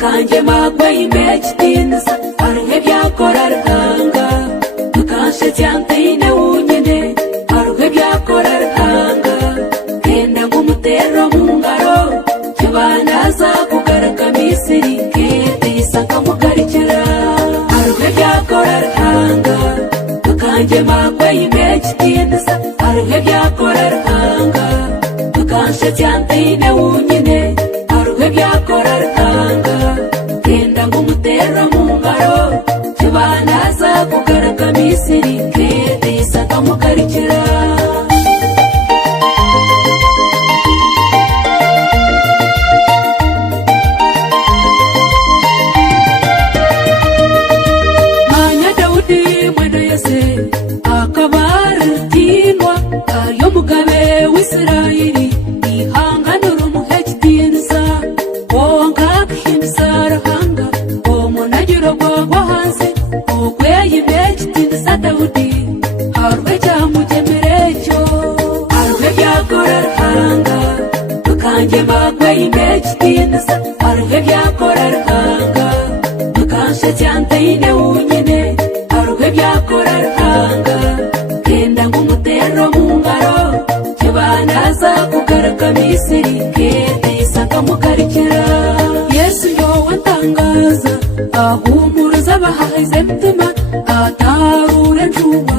Kanje magwa imechtinsa aruhe byakora rhanga tukanshe cyantine unyine aruhe byakora rhanga kenda ngumutero mungaro kibanaza kugaraka Misiri kete isaka mugarikira aruhe byakora rhanga kanje magwa imechtinsa aruhe byakora rhanga tukanshe cyantine unyine aruhe byakora rhanga kenda ngumutero mungaro kibanaza kugaraka Misiri kete isaka mugarikira Manya Daudi mwene Yese akabartinwa ayo mugabe w'Isirayeli ihanganura umuhekitinza wonga kihimsarahanga omunagiro gwagwa hansi ogweye imekitinza Daudi harwe cyamugemerecyo harwe byakora rhanga tukanje magweye imekitinza harwe byakora rhanga tukanshe cyantine unyine harwe byakora rhanga kenda ngumutero mungaro kibanaza kugaraka Misiri kete isaka mugarikira Yesu yo watangaza ahumuruza abahahize mutima atarure njuba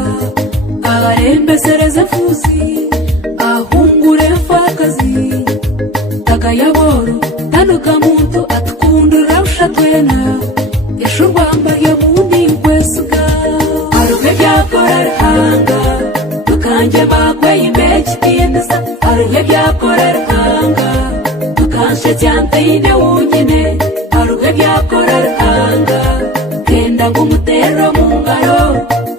arembesereze mfuzi ahungure mfakazi takayaboro tanuka muntu atukundura ushatwena yeshurwambariye mundi kwesuga aruhe byakora rhanga tukanje magwe imekitinza aruhe byakora rhanga tukanshe cyantine unyine aruhe byakora rhanga kenda ngumutero mungaro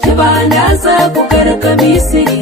kibanaza kugaraka Misiri